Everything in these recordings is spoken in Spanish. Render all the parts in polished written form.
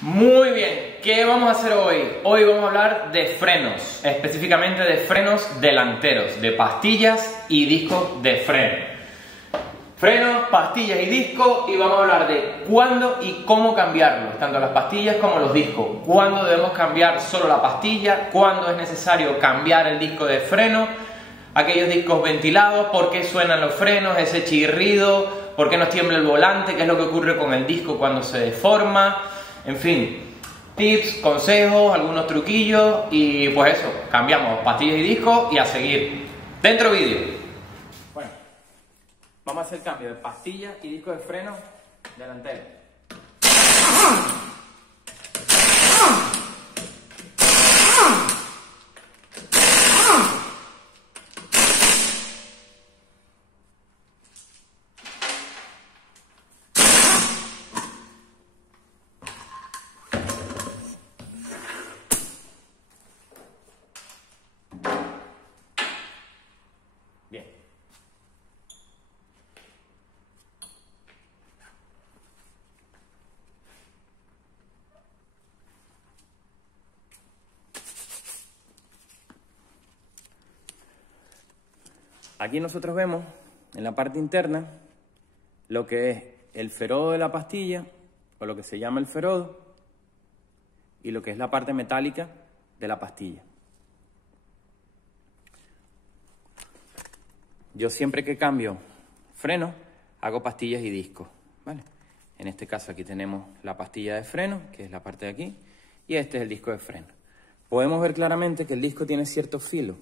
Muy bien, ¿qué vamos a hacer hoy? Hoy vamos a hablar de frenos, específicamente de frenos delanteros, de pastillas y discos de freno. Frenos, pastillas y discos, y vamos a hablar de cuándo y cómo cambiarlos, tanto las pastillas como los discos. Cuándo debemos cambiar solo la pastilla, cuándo es necesario cambiar el disco de freno, aquellos discos ventilados, por qué suenan los frenos, ese chirrido, por qué nos tiembla el volante, qué es lo que ocurre con el disco cuando se deforma. En fin, tips, consejos, algunos truquillos y pues eso, cambiamos pastillas y discos y a seguir. Dentro vídeo. Bueno, vamos a hacer cambio de pastillas y discos de freno delantero. Bien. Aquí nosotros vemos en la parte interna lo que es el ferodo de la pastilla, o lo que se llama el ferodo, y lo que es la parte metálica de la pastilla. Yo siempre que cambio freno, hago pastillas y discos, ¿vale? En este caso aquí tenemos la pastilla de freno, que es la parte de aquí, y este es el disco de freno. Podemos ver claramente que el disco tiene cierto filo.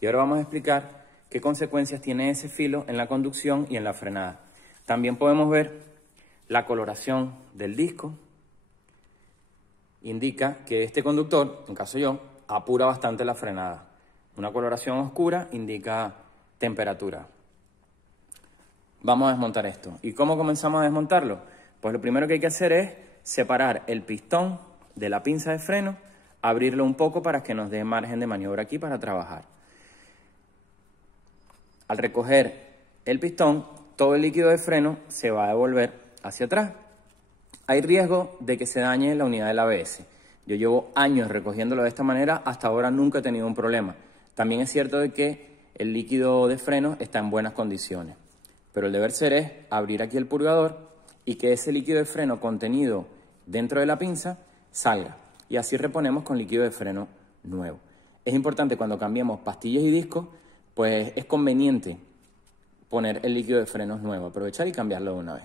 Y ahora vamos a explicar qué consecuencias tiene ese filo en la conducción y en la frenada. También podemos ver la coloración del disco. Indica que este conductor, en caso yo, apura bastante la frenada. Una coloración oscura indica temperatura. Vamos a desmontar esto. ¿Y cómo comenzamos a desmontarlo? Pues lo primero que hay que hacer es separar el pistón de la pinza de freno, abrirlo un poco para que nos dé margen de maniobra aquí para trabajar. Al recoger el pistón, todo el líquido de freno se va a devolver hacia atrás. Hay riesgo de que se dañe la unidad del ABS. Yo llevo años recogiéndolo de esta manera, hasta ahora nunca he tenido un problema. También es cierto de que el líquido de freno está en buenas condiciones, pero el deber ser es abrir aquí el purgador y que ese líquido de freno contenido dentro de la pinza salga, y así reponemos con líquido de freno nuevo. Es importante cuando cambiemos pastillas y discos, pues es conveniente poner el líquido de frenos nuevo, aprovechar y cambiarlo de una vez.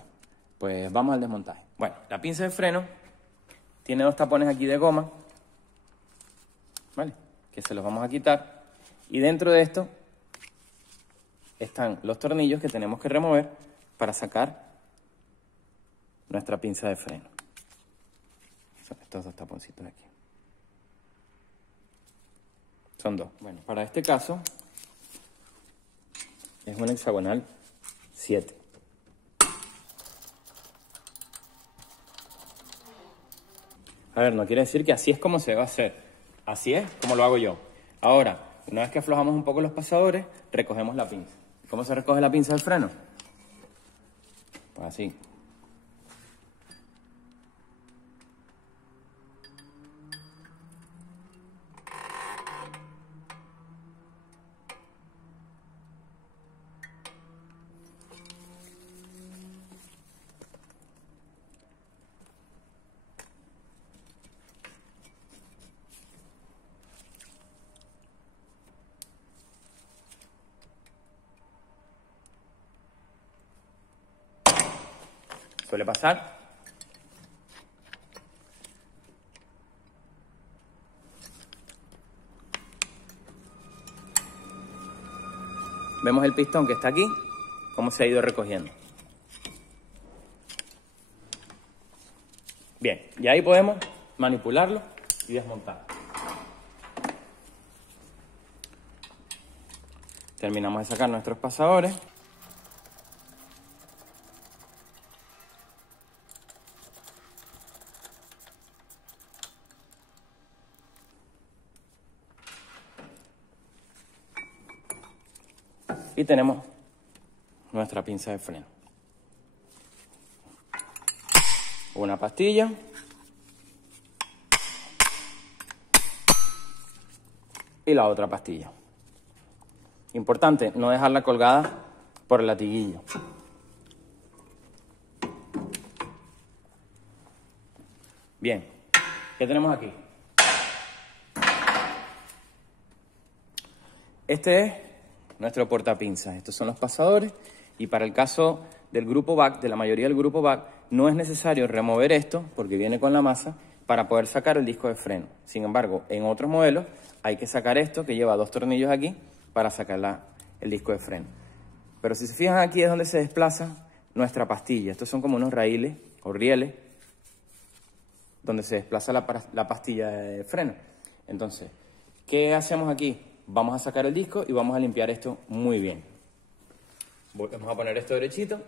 Pues vamos al desmontaje. Bueno, la pinza de freno tiene dos tapones aquí de goma, ¿vale? Que se los vamos a quitar. Y dentro de esto están los tornillos que tenemos que remover para sacar nuestra pinza de freno. Son estos dos taponcitos aquí. Son dos. Bueno, para este caso es una hexagonal 7. A ver, no quiere decir que así es como se va a hacer. Así es como lo hago yo. Ahora, una vez que aflojamos un poco los pasadores, recogemos la pinza. ¿Cómo se recoge la pinza del freno? Pues así. Suele pasar. Vemos el pistón que está aquí, cómo se ha ido recogiendo. Bien, y ahí podemos manipularlo y desmontar. Terminamos de sacar nuestros pasadores. Y tenemos nuestra pinza de freno. una pastilla. Y la otra pastilla. Importante, no dejarla colgada por el latiguillo. Bien, ¿qué tenemos aquí? Este es nuestro portapinzas. Estos son los pasadores y para el caso del grupo back, de la mayoría del grupo back, no es necesario remover esto porque viene con la masa para poder sacar el disco de freno. Sin embargo, en otros modelos hay que sacar esto que lleva 2 tornillos aquí para sacar el disco de freno. Pero si se fijan, aquí es donde se desplaza nuestra pastilla. Estos son como unos raíles o rieles donde se desplaza la pastilla de freno. Entonces, ¿qué hacemos aquí? Vamos a sacar el disco y vamos a limpiar esto muy bien. Vamos a poner esto derechito.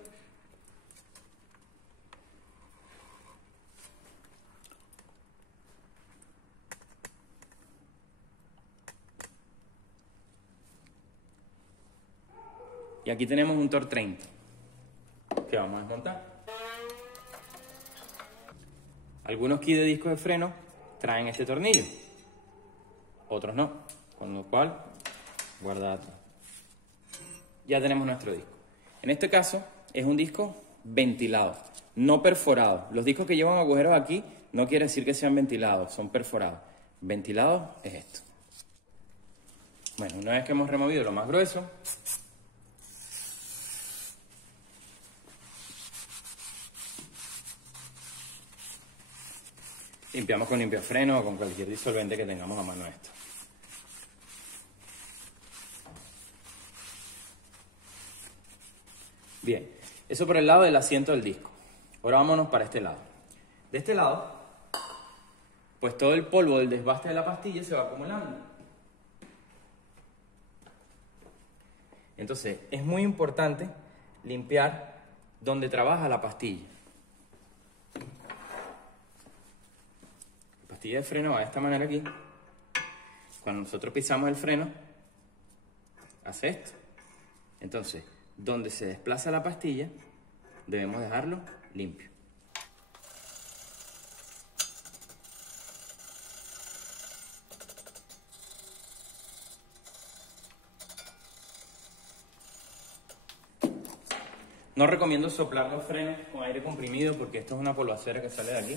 Y aquí tenemos un Tor 30 que vamos a desmontar. Algunos kits de discos de freno traen este tornillo, otros no, con lo cual guardad. Ya tenemos nuestro disco. En este caso es un disco ventilado, no perforado. Los discos que llevan agujeros aquí no quiere decir que sean ventilados, son perforados. Ventilado es esto. Bueno, una vez que hemos removido lo más grueso, limpiamos con limpiafreno o con cualquier disolvente que tengamos a mano esto. Bien, eso por el lado del asiento del disco. Ahora vámonos para este lado. De este lado, pues todo el polvo del desbaste de la pastilla se va acumulando. Entonces, es muy importante limpiar donde trabaja la pastilla. La pastilla de freno va de esta manera aquí. Cuando nosotros pisamos el freno, hace esto. Entonces, donde se desplaza la pastilla, debemos dejarlo limpio. No recomiendo soplar los frenos con aire comprimido porque esto es una polvacera que sale de aquí.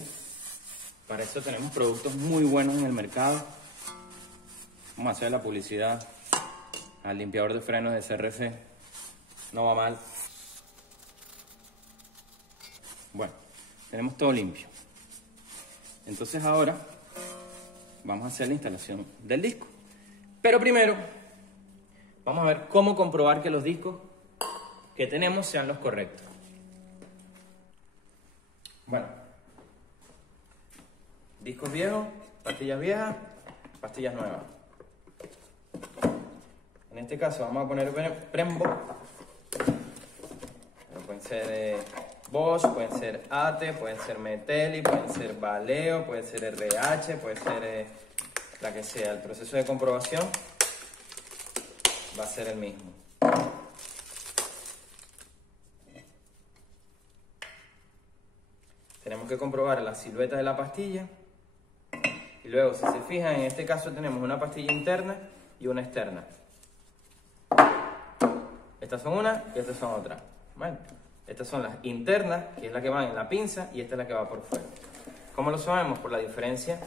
Para eso tenemos productos muy buenos en el mercado. Vamos a hacer la publicidad al limpiador de frenos de CRC. No va mal. Bueno, tenemos todo limpio. Entonces ahora vamos a hacer la instalación del disco. Pero primero vamos a ver cómo comprobar que los discos que tenemos sean los correctos. Bueno, discos viejos, pastillas nuevas. En este caso vamos a poner Brembo. Pueden ser Bosch, pueden ser ATE, pueden ser Metelli, pueden ser Valeo, puede ser RH, puede ser la que sea. El proceso de comprobación va a ser el mismo. Tenemos que comprobar la silueta de la pastilla y luego, si se fijan, en este caso tenemos una pastilla interna y una externa. Estas son una y estas son otra. Bueno, estas son las internas, que es la que va en la pinza, y esta es la que va por fuera. ¿Cómo lo sabemos? Por la diferencia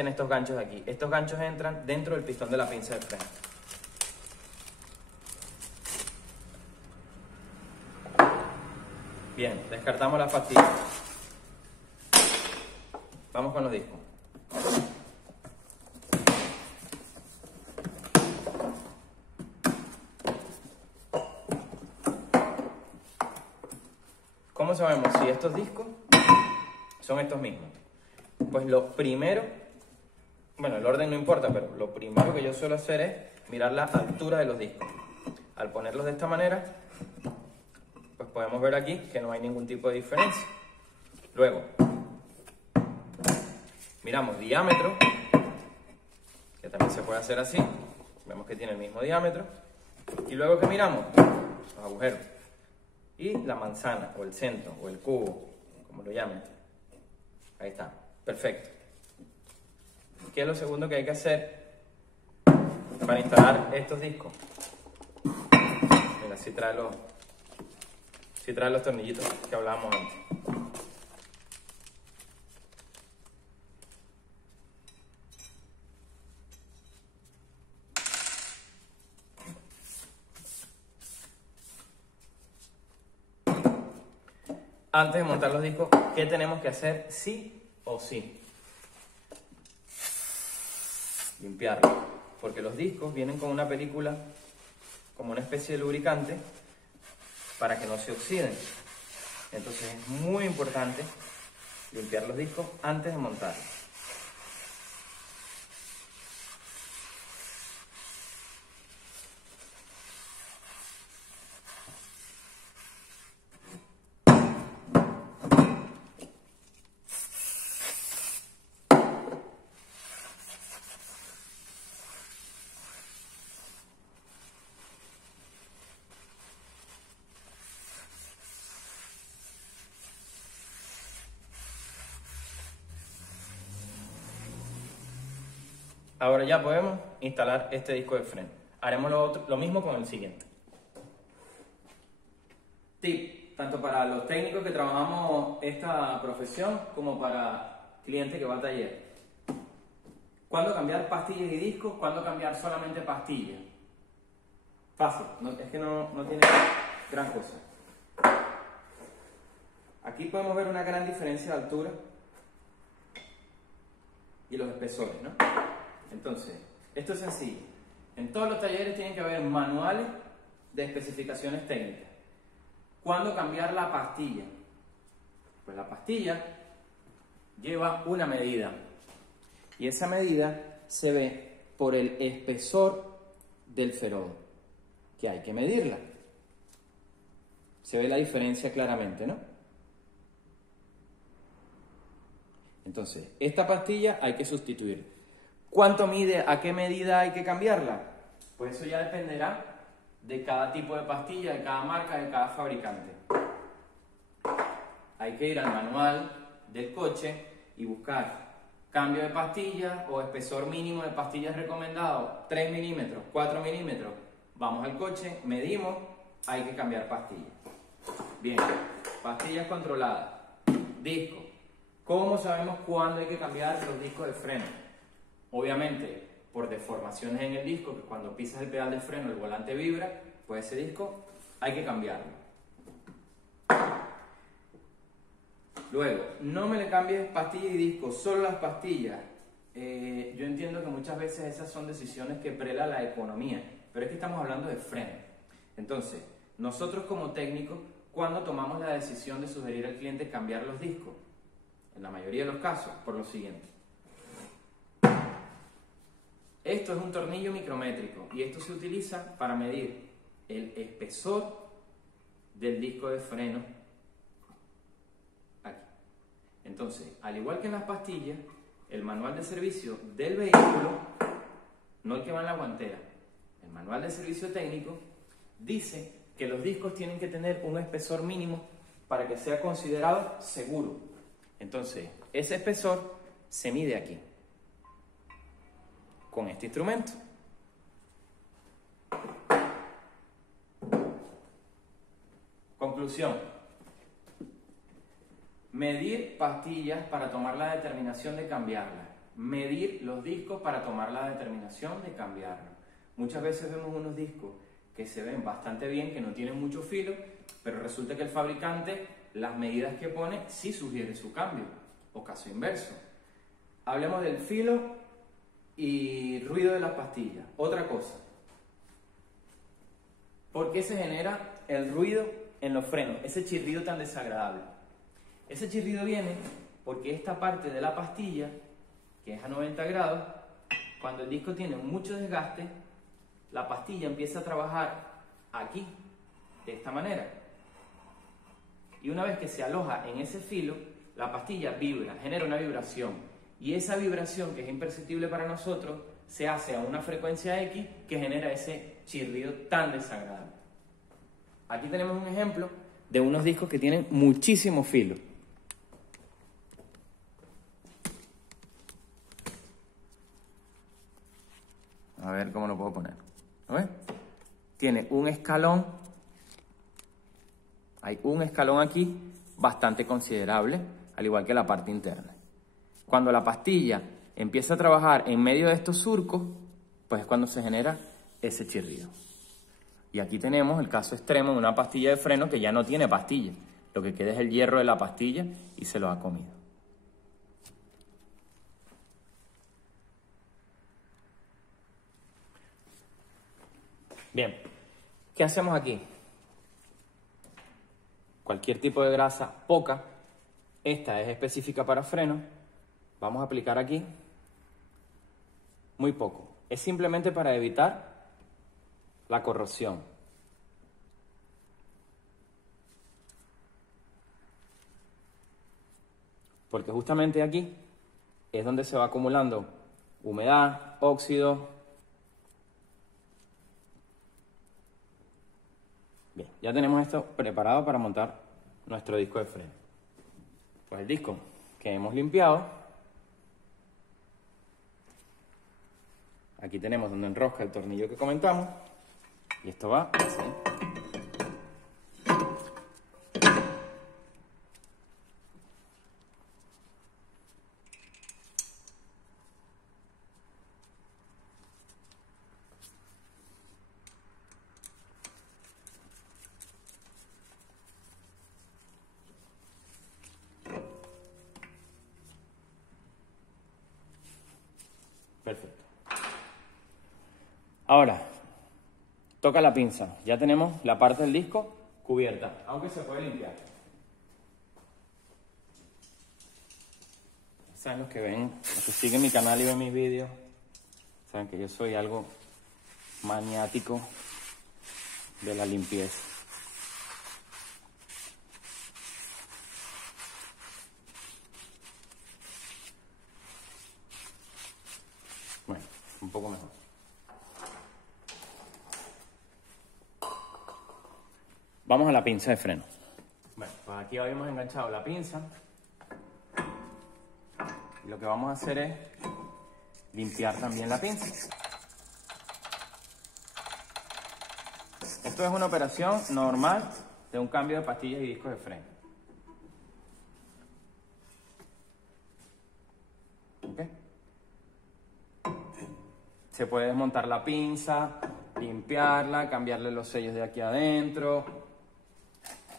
en estos ganchos de aquí. Estos ganchos entran dentro del pistón de la pinza del freno. Bien, descartamos las pastillas. Vamos con los discos. ¿Cómo sabemos si estos discos son estos mismos? Pues lo primero, bueno, el orden no importa, pero lo primero que yo suelo hacer es mirar la altura de los discos. Al ponerlos de esta manera, pues podemos ver aquí que no hay ningún tipo de diferencia. Luego, miramos diámetro, que también se puede hacer así, Vemos que tiene el mismo diámetro. Y luego que miramos los agujeros y la manzana o el centro o el cubo, como lo llamen. Ahí está, perfecto. ¿Qué es lo segundo que hay que hacer para instalar estos discos? Mira, sí trae los tornillitos que hablábamos antes. Antes de montar los discos, ¿qué tenemos que hacer sí o sí? Limpiarlos, porque los discos vienen con una película, como una especie de lubricante, para que no se oxiden. Entonces es muy importante limpiar los discos antes de montarlos. Ahora ya podemos instalar este disco de freno. Haremos lo mismo con el siguiente. Tip, tanto para los técnicos que trabajamos esta profesión como para cliente que va al taller. ¿Cuándo cambiar pastillas y discos? ¿Cuándo cambiar solamente pastillas? Fácil, es que no tiene gran cosa. Aquí podemos ver una gran diferencia de altura y los espesores, ¿no? Entonces, esto es sencillo. En todos los talleres tienen que haber manuales de especificaciones técnicas. ¿Cuándo cambiar la pastilla? Pues la pastilla lleva una medida. Y esa medida se ve por el espesor del ferodo, que hay que medirla. Se ve la diferencia claramente, ¿no? Entonces, esta pastilla hay que sustituir. ¿Cuánto mide? ¿A qué medida hay que cambiarla? Pues eso ya dependerá de cada tipo de pastilla, de cada marca, de cada fabricante. Hay que ir al manual del coche y buscar cambio de pastillas o espesor mínimo de pastillas recomendado, 3 milímetros, 4 milímetros. Vamos al coche, medimos, hay que cambiar pastillas. Bien, pastillas controladas, discos. ¿Cómo sabemos cuándo hay que cambiar los discos de freno? Obviamente, por deformaciones en el disco, que cuando pisas el pedal de freno el volante vibra, pues ese disco hay que cambiarlo. Luego, no me le cambies pastillas y discos, solo las pastillas. Yo entiendo que muchas veces esas son decisiones que prela la economía, pero es que estamos hablando de freno. Entonces, nosotros como técnicos, ¿cuándo tomamos la decisión de sugerir al cliente cambiar los discos? En la mayoría de los casos, por lo siguiente. Esto es un tornillo micrométrico y esto se utiliza para medir el espesor del disco de freno aquí. Entonces, al igual que en las pastillas, el manual de servicio del vehículo, no el que va en la guantera, el manual de servicio técnico dice que los discos tienen que tener un espesor mínimo para que sea considerado seguro. Entonces, ese espesor se mide aquí, con este instrumento. Conclusión. Medir pastillas para tomar la determinación de cambiarlas. Medir los discos para tomar la determinación de cambiarlos. Muchas veces vemos unos discos que se ven bastante bien, que no tienen mucho filo, pero resulta que el fabricante, las medidas que pone, sí sugiere su cambio, o caso inverso. Hablemos del filo y ruido de las pastillas. Otra cosa. ¿Por qué se genera el ruido en los frenos? Ese chirrido tan desagradable. Ese chirrido viene porque esta parte de la pastilla, que es a 90 grados, cuando el disco tiene mucho desgaste, la pastilla empieza a trabajar aquí, de esta manera. Y una vez que se aloja en ese filo, la pastilla vibra, genera una vibración. Y esa vibración, que es imperceptible para nosotros, se hace a una frecuencia X que genera ese chirrido tan desagradable. Aquí tenemos un ejemplo de unos discos que tienen muchísimo filo. A ver cómo lo puedo poner. ¿Lo ves? Tiene un escalón. Hay un escalón aquí bastante considerable, al igual que la parte interna. Cuando la pastilla empieza a trabajar en medio de estos surcos, pues es cuando se genera ese chirrido. Y aquí tenemos el caso extremo de una pastilla de freno que ya no tiene pastilla. Lo que queda es el hierro de la pastilla y se lo ha comido. Bien, ¿qué hacemos aquí? Cualquier tipo de grasa, poca, esta es específica para freno, vamos a aplicar aquí muy poco. Es simplemente para evitar la corrosión. Porque justamente aquí es donde se va acumulando humedad, óxido. Bien, ya tenemos esto preparado para montar nuestro disco de freno. Pues el disco que hemos limpiado, aquí tenemos donde enrosca el tornillo que comentamos, y esto va así. Perfecto. Ahora, toca la pinza. Ya tenemos la parte del disco cubierta, aunque se puede limpiar. Saben los que ven, los que siguen mi canal y ven mis vídeos, saben que yo soy algo maniático de la limpieza. Bueno, un poco mejor. Vamos a la pinza de freno. Bueno, pues aquí habíamos enganchado la pinza. Y lo que vamos a hacer es limpiar también la pinza. Esto es una operación normal de un cambio de pastillas y discos de freno. ¿Okay? Se puede desmontar la pinza, limpiarla, cambiarle los sellos de aquí adentro,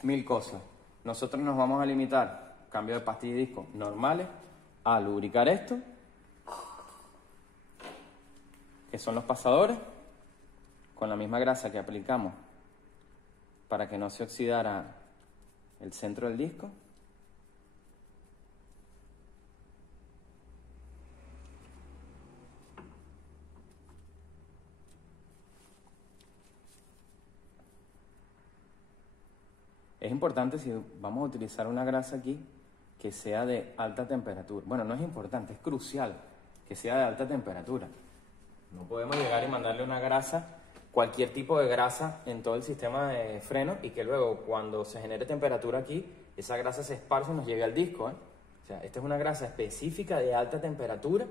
mil cosas. Nosotros nos vamos a limitar, cambio de pastillas y discos normales, a lubricar esto, que son los pasadores, con la misma grasa que aplicamos para que no se oxidara el centro del disco. Es importante, si vamos a utilizar una grasa aquí, que sea de alta temperatura. Bueno, no es importante, es crucial que sea de alta temperatura. No podemos llegar y mandarle una grasa, cualquier tipo de grasa en todo el sistema de freno, y que luego cuando se genere temperatura aquí, esa grasa se esparce y nos llegue al disco, ¿eh? O sea, esta es una grasa específica de alta temperatura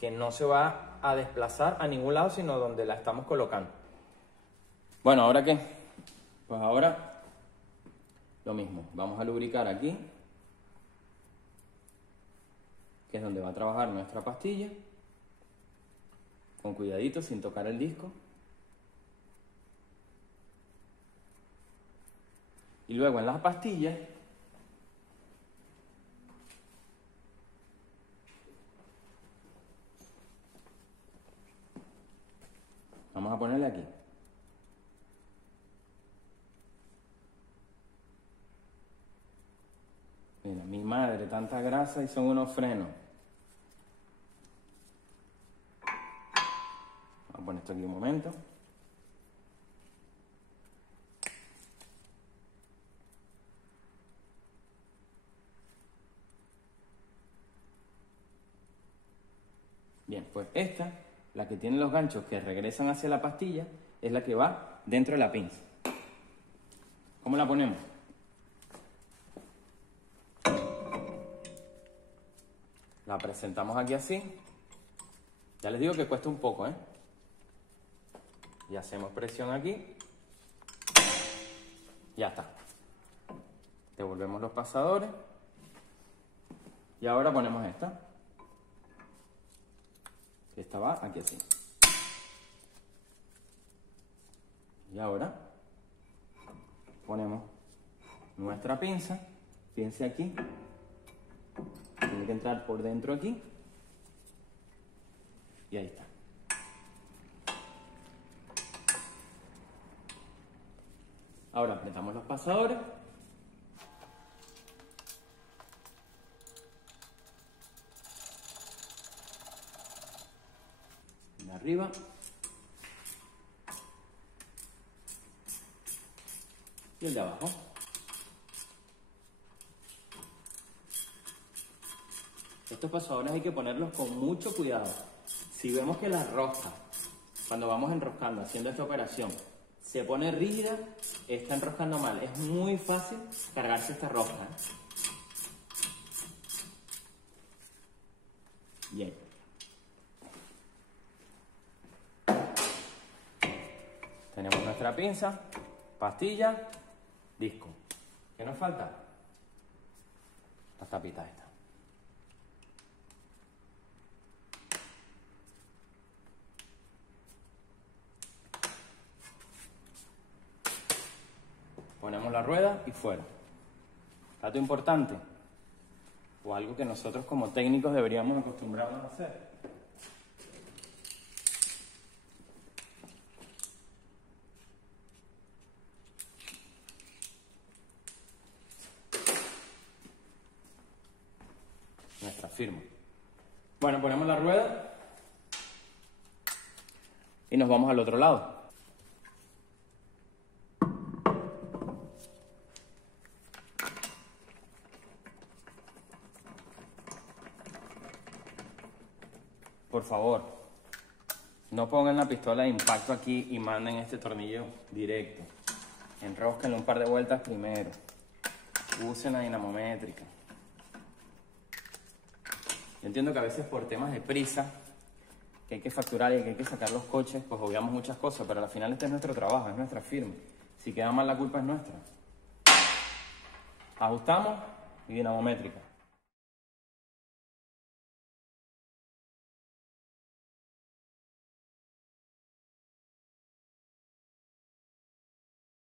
que no se va a desplazar a ningún lado, sino donde la estamos colocando. Bueno, ¿ahora qué? Pues ahora lo mismo, vamos a lubricar aquí, que es donde va a trabajar nuestra pastilla, con cuidadito, sin tocar el disco. Y luego en las pastillas vamos a ponerle aquí. Mira, mi madre, tanta grasa y son unos frenos. Vamos a poner esto aquí un momento. Bien, pues esta la que tiene los ganchos que regresan hacia la pastilla, es la que va dentro de la pinza. ¿Cómo la ponemos? La presentamos aquí así. Ya les digo que cuesta un poco, ¿eh? Y hacemos presión aquí. Ya está. Devolvemos los pasadores. Y ahora ponemos esta. Esta va aquí así. Y ahora ponemos nuestra pinza. Fíjense aquí. Tiene que entrar por dentro aquí. Y ahí está. Ahora apretamos los pasadores. De arriba. Y el de abajo. Estos pasadores hay que ponerlos con mucho cuidado. Si vemos que la rosca, cuando vamos enroscando, haciendo esta operación, se pone rígida, está enroscando mal. Es muy fácil cargarse esta rosca, ¿eh? Bien. Tenemos nuestra pinza, pastilla, disco. ¿Qué nos falta? Las tapitas estas. Ponemos la rueda y fuera. Dato importante, o algo que nosotros como técnicos deberíamos acostumbrarnos a hacer. Nuestra firma. Bueno, ponemos la rueda y nos vamos al otro lado. Por favor, no pongan la pistola de impacto aquí y manden este tornillo directo. Enrósquenlo un par de vueltas primero. Usen la dinamométrica. Yo entiendo que a veces por temas de prisa, que hay que facturar y que hay que sacar los coches, pues obviamos muchas cosas, pero al final este es nuestro trabajo, es nuestra firma. Si queda mal la culpa es nuestra. Ajustamos y dinamométrica.